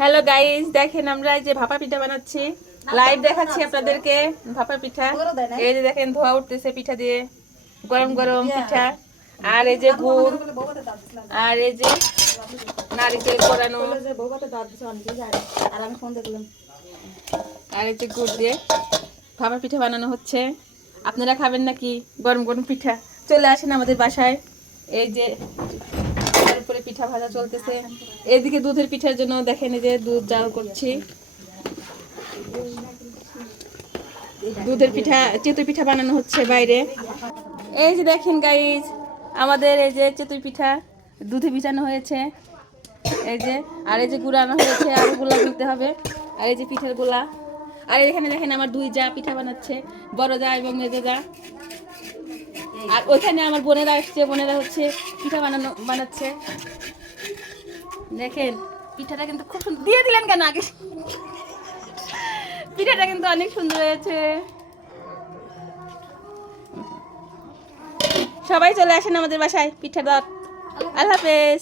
Hello guys, দেখেন আমরা এই যে ভাপা পিঠা বানাচ্ছি। লাইভ দেখাচ্ছি আপনাদেরকে ভাপা পিঠা। এই যে দেখেন ধোয়া উঠতেছে পিঠা দিয়ে, গরম গরম পিঠা। আর এই যে গুড়, আর এই যে নারকেল কোরানো, আর এই যে গুড় দিয়ে ভাপা পিঠা বানানো হচ্ছে। আপনারা খাবেন নাকি গরম গরম পিঠা? চলে আসেন আমাদের বাসায়। এই যে তারপরে পিঠা ভাজা চলতেছে। এদিকে দুধের পিঠার জন্য দেখেন এই যে দুধ জাল করছি। দুধের পিঠা, চিতই পিঠা বানানো হচ্ছে বাইরে। এই যে দেখেন গাইজ, আমাদের এই যে চিতই পিঠা দুধে ভিজানো হয়েছে। এই যে, আর এই যে গুড়ানো হয়েছে, আরো গুলা গুলতে হবে। আর এই যে পিঠার গোলা। আর এখানে দেখেন আমার দুই জা পিঠা বানাচ্ছে, বড় জা এবং মেজো জা। আর ওইখানে আমার বোনেরা আসছে, বোনেরা হচ্ছে পিঠা বানাচ্ছে। দেখেন পিঠাটা কিন্তু খুব সুন্দর দিয়ে দিলেন কেন আগে? পিঠাটা কিন্তু অনেক সুন্দর হয়েছে। সবাই চলে আসেন আমাদের বাসায় পিঠা দাও। আল্লাহ হাফেজ।